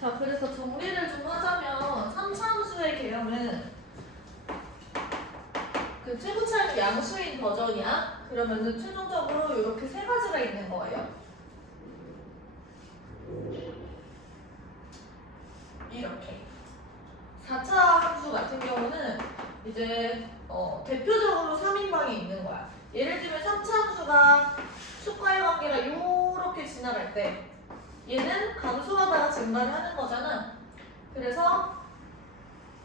자, 그래서 정리를 좀 하자면 3차 함수의 개념은 그 최고차는 양수인 버전이야. 그러면은 최종적으로 이렇게 세 가지가 있는 거예요. 이렇게. 4차 함수 같은 경우는 이제 대표적으로 3인방이 있는 거야. 예를 들면 3차 함수가 수과의 관계가 이렇게 지나갈 때 얘는 감소하다가 증가를 하는 거잖아. 그래서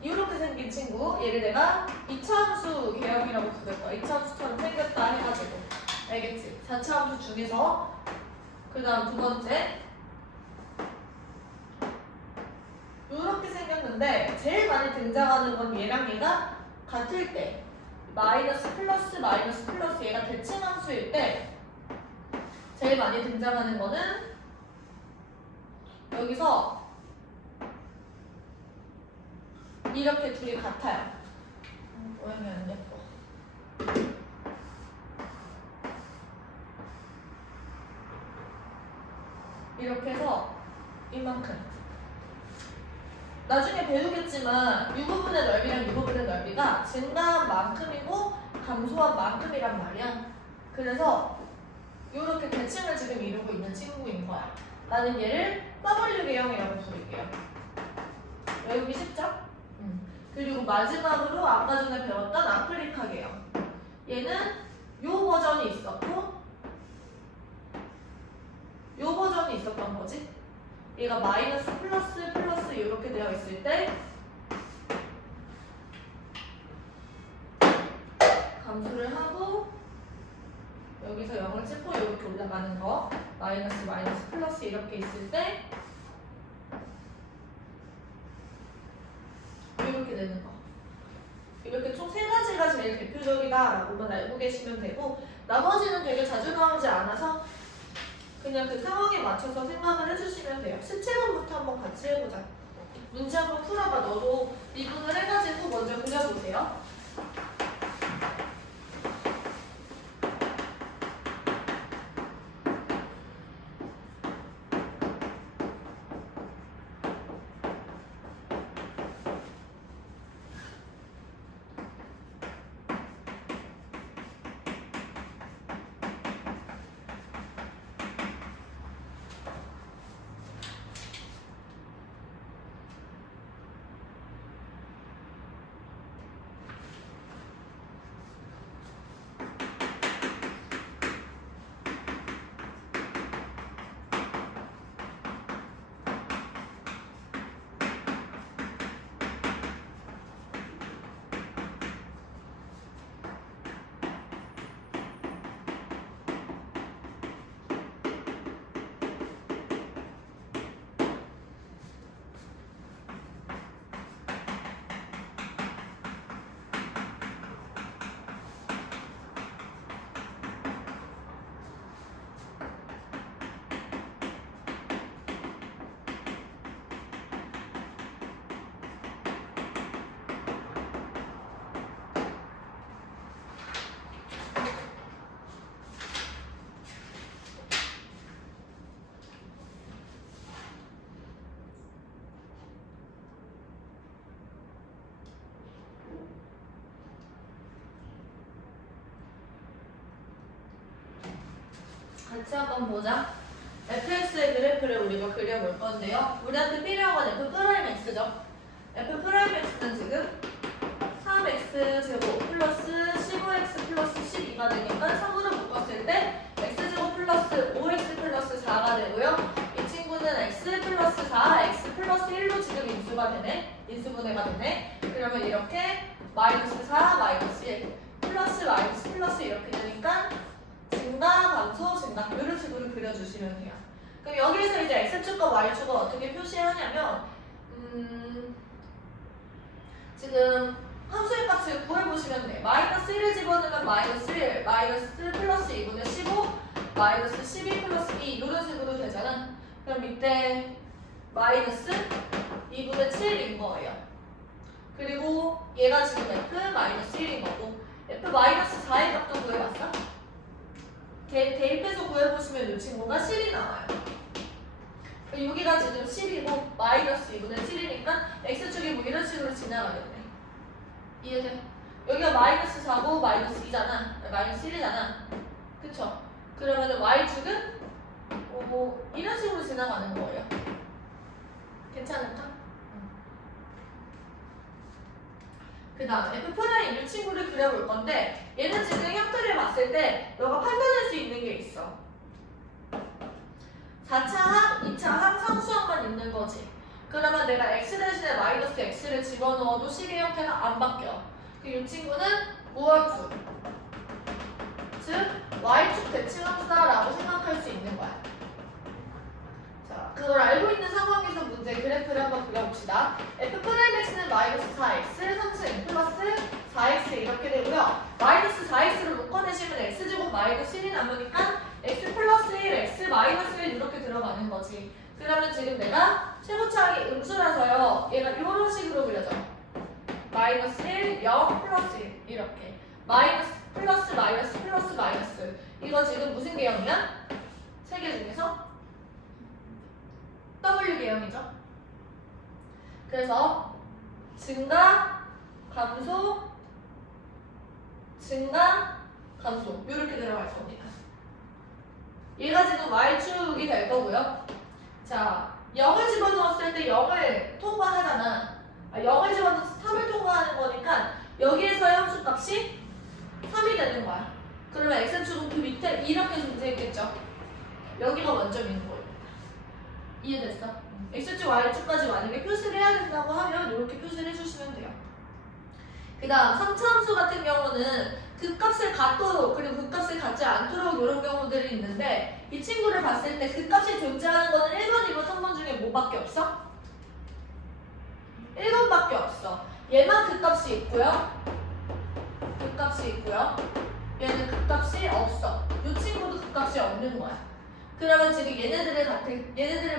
이렇게 생긴 친구, 얘를 내가 2차 함수 개념이라고 부를 거야. 2차 함수처럼 생겼다 해가지고. 알겠지? 4차 함수 중에서 그 다음 두 번째 이렇게 생겼는데 제일 많이 등장하는 건 얘랑 얘가 같을 때 마이너스 플러스 마이너스 플러스 얘가 대칭함수일 때 제일 많이 등장하는 거는 여기서 이렇게 둘이 같아요. 모양이 안 예뻐. 이렇게 해서 이만큼. 나중에 배우겠지만 이 부분의 넓이랑 이 부분의 넓이가 증가한 만큼이고 감소한 만큼이란 말이야. 그래서 이렇게 대칭을 지금 이루고 있는 친구인 거야. 나는 얘를 W 개형이라고 부를게요. 외우기 쉽죠? 그리고 마지막으로 아까 전에 배웠던 아프리카 개형. 얘는 요 버전이 있었고 요 버전이 있었던 거지. 얘가 마이너스 플러스 플러스 이렇게 되어 있을 때 감소를 하고 여기서 0을 찍고 이렇게 올라가는 거 마이너스 마이너스 플러스 이렇게 있을 때 이렇게 되는 거. 이렇게 총 세 가지가 제일 대표적이다라고만 알고 계시면 되고 나머지는 되게 자주 나오지 않아서 그냥 그 상황에 맞춰서 생각을 해주시면 돼요. 실체론부터 한번 같이 해보자. 문제 한번 풀어봐. 너도 미분을 해가지고 먼저 그려보세요. 같이 한번 보자. fx의 그래프를 우리가 그려볼 건데요. 우리한테 필요한 건 f'x죠. f'x는 지금 3x 제곱 플러스 15x 플러스 12가 되니까 3으로 묶었을 때 x제곱 플러스 5x 플러스 4가 되고요. 이 친구는 x 플러스 4, x 플러스 1로 지금 인수가 되네. 인수분해가 되네. 그러면 이렇게 마이너스 4, 마이너스 1, 플러스 마이너스 플러스 이렇게 되니까 증가, 감소, 증가 이런 식으로 그려주시면 돼요. 그럼 여기에서 이제 x축과 y축을 어떻게 표시하냐면 지금 함수의 값을 구해보시면 돼. 마이너스 1을 집어넣으면 마이너스 1, 마이너스 플러스 2분의 15, 마이너스 12 플러스 2 이런 식으로 되잖아. 그럼 이때 마이너스 2분의 7인 거예요. 그리고 얘가 지금 f 마이너스 1인 거고 f 마이너스 4의 값도 구해봤어? 대입해서 구해보시면 이 친구가 10이 나와요. 여기가 지금 10이고 마이너스 2분의 7이니까 x축이 뭐 이런 식으로 지나가겠네. 이해돼? 여기가 마이너스 4고 마이너스 2잖아. 마이너스 1이잖아. 그쵸? 그러면 y축은 뭐 이런 식으로 지나가는 거예요. 괜찮을까? 그 다음 F'이 이 친구를 그려볼 건데 얘는 지금 형태를 봤을 때 너가 판단할 수 있는 게 있어. 4차항, 2차항, 상수항만 있는 거지. 그러면 내가 x 대신에 마이너스 x를 집어넣어도 식의 형태가 안 바뀌어. 이 친구는 무할수, 즉 y축 대칭함수다라고 생각할 수 있는 거야. 자, 그걸 알고 있는 상황에서 문제 그래프를 한번 그려봅시다. f'x는 마이너스 4x, 상수 n 플러스 4x 이렇게 되고요. 마이너스 4x를 묶어내시면 x제곱 마이너스 1이 남으니까 x 플러스 1, x 마이너스 1 이렇게 들어가는 거지. 그러면 지금 내가 최고차항이 음수라서요. 얘가 이런 식으로 그려져. 마이너스 1, 0, 플러스 1 이렇게. 마이너스, 플러스, 마이너스, 플러스, 마이너스. 이거 지금 무슨 계형이야? 세 개 중에서? W 계형이죠. 그래서 증가, 감소, 증가, 감소 이렇게 들어갈 겁니다. 얘가 지금 y축이 될 거고요. 자, 0을 집어넣었을 때 0을 통과하잖아. 0을 집어넣어서 3을 통과하는 거니까 여기에서의 함수값이 3이 되는 거야. 그러면 x축은 그 밑에 이렇게 존재했겠죠. 여기가 원점인 거예요. 이해됐어? x축, y축까지 만약에 표시를 해야 된다고 하면 이렇게 표시를 해주시면 돼요. 그 다음 3차 함수 같은 경우는 그 값을 갖도록 그리고 그 값을 갖지 않도록 이런 경우들이 있는데 이 친구를 봤을 때 그 값이 존재하는 거는 1번, 2번, 3번 중에 뭐밖에 없어? 1번밖에 없어. 얘만 그 값이 있고요. 그 값이 있고요. 얘는 그 값이 없어. 이 친구도 그 값이 없는 거야. 그러면 지금 얘네들을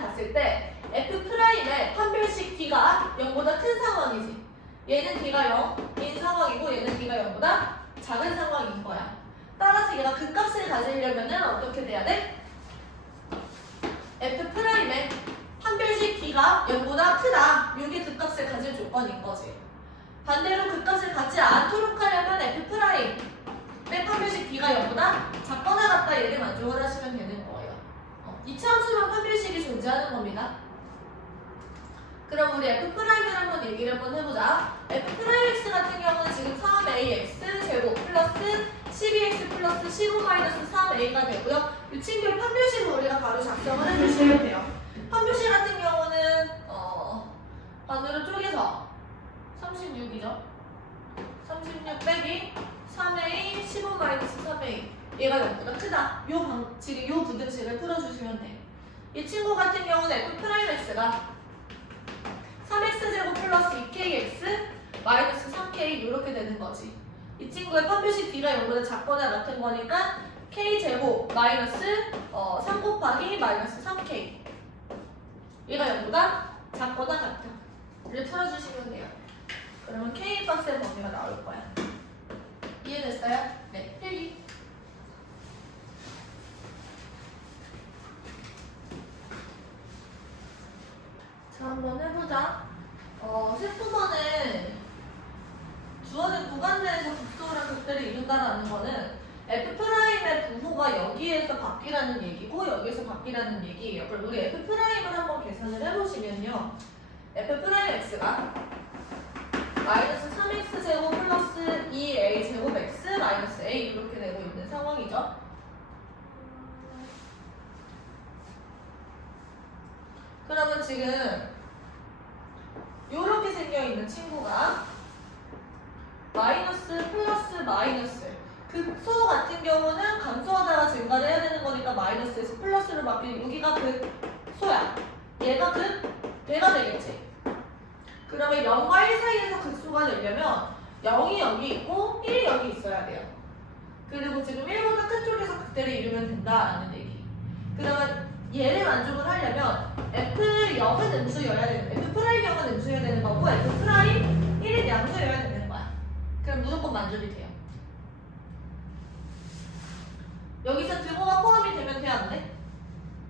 봤을 때 F'의 판별식 D가 0보다 큰 상황이지. 얘는 D가 0인 상황이고 얘는 D가 0보다 작은 상황인 거야. 따라서 얘가 그 값을 가지려면은 어떻게 돼야 돼? F'의 판별식 D가 0보다 크다. 이게 그 값을 가질 조건인 거지. 반대로 그 값을 갖지 않도록 하려면 F'의 판별식 D가 0보다 작거나 같다 얘를 만족을 하시면 되는 거예요. 이차 함수만 판별식이 존재하는 겁니다. 그럼 우리 F'을 한번 얘기를 한번 해보자. F'X 같은 경우는 지금 3ax 제곱 플러스 12x 플러스 15 마이너스 3a가 되고요. 이 친구의 판별식을 우리가 바로 작성을 해주시면 돼요. 판별식 같은 경우는 반으로 쪼개서 36이죠. 36 빼기 3a 15 마이너스 3a 얘가 0보다 크다. 지금 요 부등식을 풀어주시면 돼. 이 친구 같은 경우는 F'X가 3x제곱 플러스 2kx 마이너스 3k 이렇게 되는 거지. 이 친구의 판별식 D가 0보다 작거나 같은 거니까 k제곱 마이너스 3 곱하기 마이너스 3k 얘가 0보다 작거나 같다. 이를 풀어주시면 돼요. 그러면 k 박스의 범위가 나올 거야. 이해됐어요? 네, 필기. 자, 한번 해보자. 세포번에 주어진 구간 내에서 극소랑 극대를 이룬다라는 거는 F'의 부호가 여기에서 바뀌라는 얘기고 여기에서 바뀌라는 얘기예요. 그럼 우리 F'을 한번 계산을 해보시면요. F'X가 마이너스 3x제곱 플러스 2a제곱 x 마이너스 a 이렇게 되고 있는 상황이죠. 그러면 지금 이렇게 생겨있는 친구가 마이너스 플러스 마이너스 극소 같은 경우는 감소하다가 증가를 해야 되는 거니까 마이너스에서 플러스로 바뀌는 여기가 극소야. 얘가 얘가 되겠지. 그러면 0과 1 사이에서 극소가 되려면 0이 여기 있고 1이 여기 있어야 돼요. 그리고 지금 1보다 큰 쪽에서 극대를 이루면 된다라는 얘기. 그러면 얘를 만족을 하려면 F0은 음수여야 되는 F'0은 음수여야 되는 거고 F'1은 양수여야 되는 거야. 그럼 무조건 만족이 돼요. 여기서 등호가 포함이 되면 돼? 안 돼?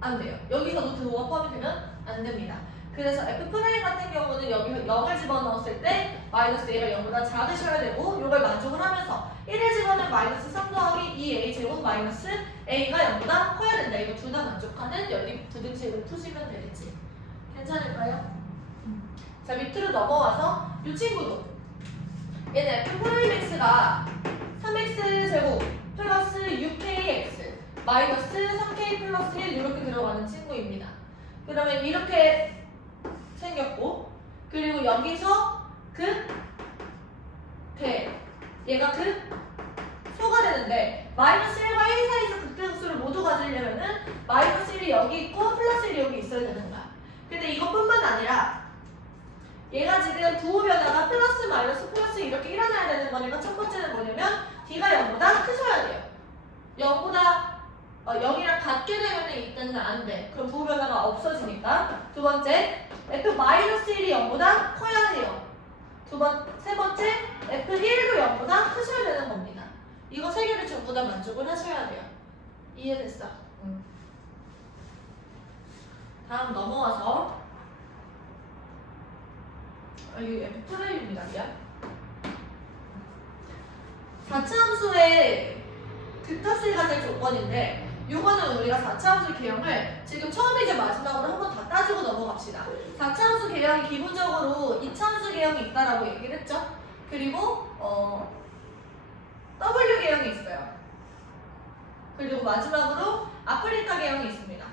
안 돼요. 여기서도 등호가 포함이 되면 안 됩니다. 그래서 F 프라임 같은 경우는 여기서 0을 집어넣었을 때 마이너스 A가 0보다 작으셔야 되고 이걸 만족을 하면서 1을 집어넣으면 마이너스 3 더하기 2A 제곱 마이너스 A가 0보다 커야 된다. 이거 둘 다 만족하는 연립 부등식을 푸시면 되겠지. 괜찮을까요? 자, 밑으로 넘어와서 이 친구도 얘는 F 프라임 X가 3X 제곱 플러스 6KX 마이너스 3K 플러스 1 이렇게 들어가는 친구입니다. 그러면 이렇게 생겼고 그리고 여기서 얘가 소가 되는데 마이너스 1과 1 사이에서 극대극수를 모두 가지려면은 마이너스 1이 여기 있고 플러스 1이 여기 있어야 되는 거야. 근데 이것뿐만 아니라 얘가 지금 부호 변화가 플러스 마이너스 플러스 이렇게 일어나야 되는 거니까 첫 번째는 뭐냐면 D가 0보다 크셔야 돼요. 0이랑 같게 되면 이때는 안 돼. 그럼 부호 변화가 없어지니까. 두 번째, F-1이 0보다 커야 해요. 세 번째, F1도 0보다 크셔야 되는 겁니다. 이거 세 개를 전부 다 만족을 하셔야 돼요. 이해됐어? 다음 넘어와서 이거 F 프라임입니다. 4차 함수의 극합수가 될 조건인데 요거는 우리가 4차 함수 개형을 지금 처음이자 마지막으로 한번 다 따지고 넘어갑시다. 4차 함수 개형이 기본적으로 2차 함수 개형이 있다라고 얘기를 했죠. 그리고 W 개형이 있어요. 그리고 마지막으로 아프리카 개형이 있습니다.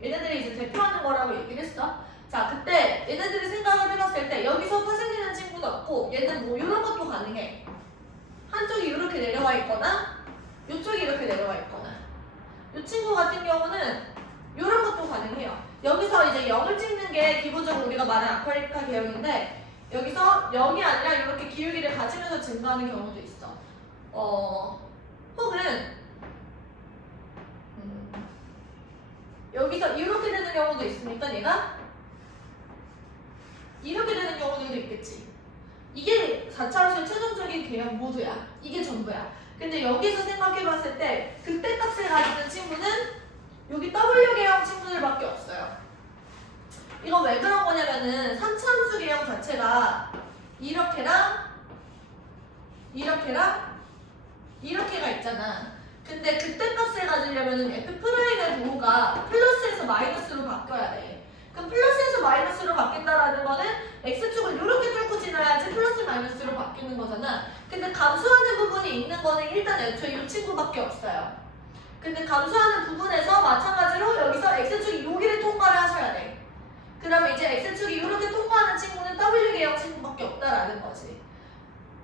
얘네들이 이제 대표하는 거라고 얘기를 했어. 자, 그때 얘네들이 생각을 해봤을 때 여기서 파생되는 친구는 없고 얘는 뭐 이런 것도 가능해. 한쪽이 이렇게 내려와 있거나 이쪽이 이렇게 내려와 있거나 이 친구 같은 경우는 이런 것도 가능해요. 여기서 이제 0을 찍는 게 기본적으로 우리가 말하는 아프리카 개형인데 여기서 0이 아니라 이렇게 기울기를 가지면서 증가하는 경우도 있어. 혹은 여기서 이렇게 되는 경우도 있으니까 얘가 이렇게 되는 경우들도 있겠지. 이게 4차 함수의 최종적인 개형 모두야. 이게 전부야. 근데 여기서 생각해봤을 때 극대 값을 가지는 친구는 여기 W 개형 친구들밖에 없어요. 이거 왜 그런 거냐면은 3차 함수 개형 자체가 이렇게랑 이렇게가 있잖아. 근데 극대 값을 가지려면은 F'의 부호가 플러스에서 마이너스로 바뀌어야 돼. 그럼 플러스에서 마이너스로 바뀐다라는 거는 X축을 이렇게 뚫고 지나야지 플러스 마이너스로 바뀌는 거잖아. 근데 감소하는 부분이 있는 거는 일단 애초에 이 친구밖에 없어요. 근데 감소하는 부분에서 마찬가지로 여기서 X축이 여기를 통과를 하셔야 돼. 그러면 이제 X축이 이렇게 통과하는 친구는 W 개형 친구밖에 없다라는 거지.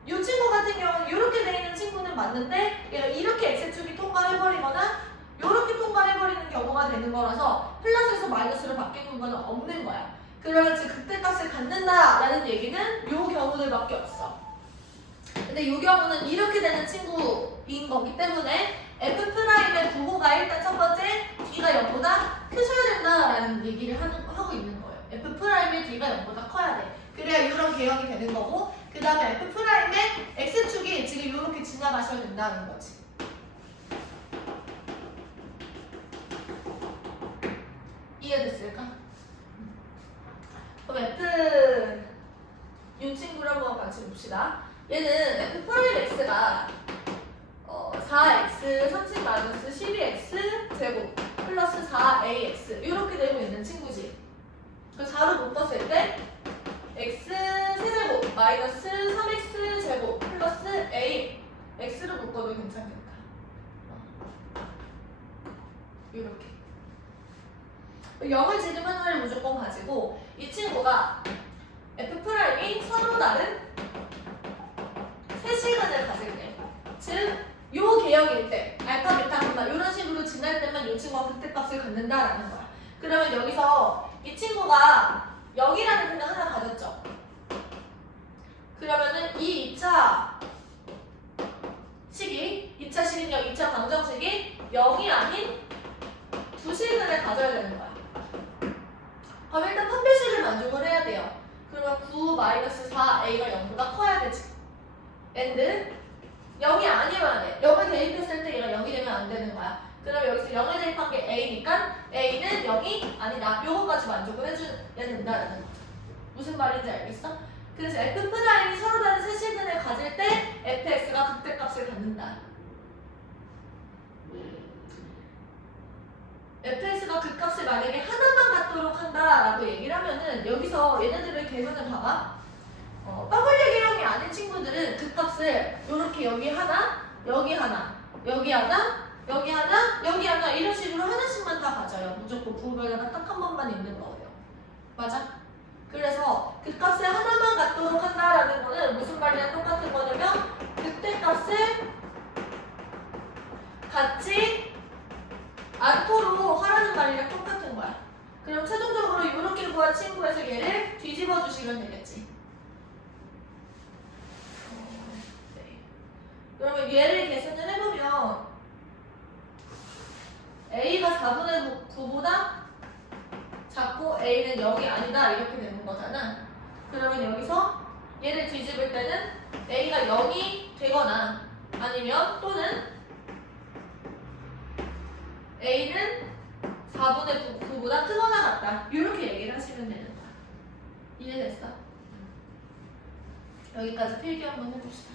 이 친구 같은 경우는 이렇게 돼 있는 친구는 맞는데 얘가 이렇게 X축이 통과를 해버리거나 이렇게 통과를 해버리는 경우가 되는 거라서 플러스에서 마이너스로 바뀌는 건 없는 거야. 그러면 지금 극대값을 갖는다라는 얘기는 이 경우들밖에 없어. 근데 이 경우는 이렇게 되는 친구인 거기 때문에 F'의 부호가 일단 첫 번째 D가 0보다 크셔야 된다라는 얘기를 하고 있는 거예요. F'의 D가 0보다 커야 돼. 그래야 이런 개형이 되는 거고 그 다음에 F'의 X축이 지금 이렇게 지나가셔야 된다는 거지. 이해됐을까? 그럼 F 이 친구를 한번 같이 봅시다. 얘는 F'X가 4x 30-12x 제곱 플러스 4ax 이렇게 되고 있는 친구지. 그 4로 묶었을 때 x 세제곱 마이너스 3x 제곱 플러스 a x로 묶어도 괜찮겠다. 이렇게 0을 지금 하나를 무조건 가지고 이 친구가 F'이 서로 다른 세 시간을 가질 때, 즉 요 개형일 때 알파, 베타, 감마 이런 식으로 지날 때만 이 친구가 극대값을 갖는다라는 거야. 그러면 여기서 이 친구가 0이라는 근을 하나 가졌죠. 그러면은 이 2차 식이 2차 식인력, 2차 방정식이 0이 아닌 두 시간을 가져야 되는 거야. 그럼 일단 판별식을 만족을 해야 돼요. 그러면 9-4a가 0보다 커야 되지. and 0이 아니어야 돼. 0을 대입했을 때 얘가 0이 되면 안 되는 거야. 그럼 여기서 0을 대입한 게 A니까 A는 0이 아니다. 요거까지 만족을 해줘야 된다는 거죠. 무슨 말인지 알겠어? 그래서 F'이 서로 다른 세시근을 가질 때 fx가 극대값을 갖는다. fx가 극값을 만약에 하나만 갖도록 한다라고 얘기를 하면은 여기서 얘네들의 계산을 봐봐. 더블유기형이 아닌 친구들은 극값을 이렇게 여기 하나, 여기 하나, 여기 하나, 여기 하나, 여기 하나 이런 식으로 하나씩만 다 가져요. 무조건 부호별로가 딱 한 번만 있는 거예요. 맞아? 그래서 극값을 하나만 갖도록 한다라는 거는 무슨 말이랑 똑같은 거냐면 극대값을 갖지 않도록 하라는 말이랑 똑같은 거야. 그럼 최종적으로 이렇게 구한 친구에서 얘를 뒤집어 주시면 되겠지. 네. 그러면 얘를 계산을 해보면 A가 4분의 9보다 작고 A는 0이 아니다 이렇게 되는 거잖아. 그러면 여기서 얘를 뒤집을 때는 A가 0이 되거나 아니면 또는 A는 4분의 9보다 크거나 같다. 이렇게 얘기를 하시면 되는 거야. 이해됐어? 여기까지 필기 한번 해봅시다.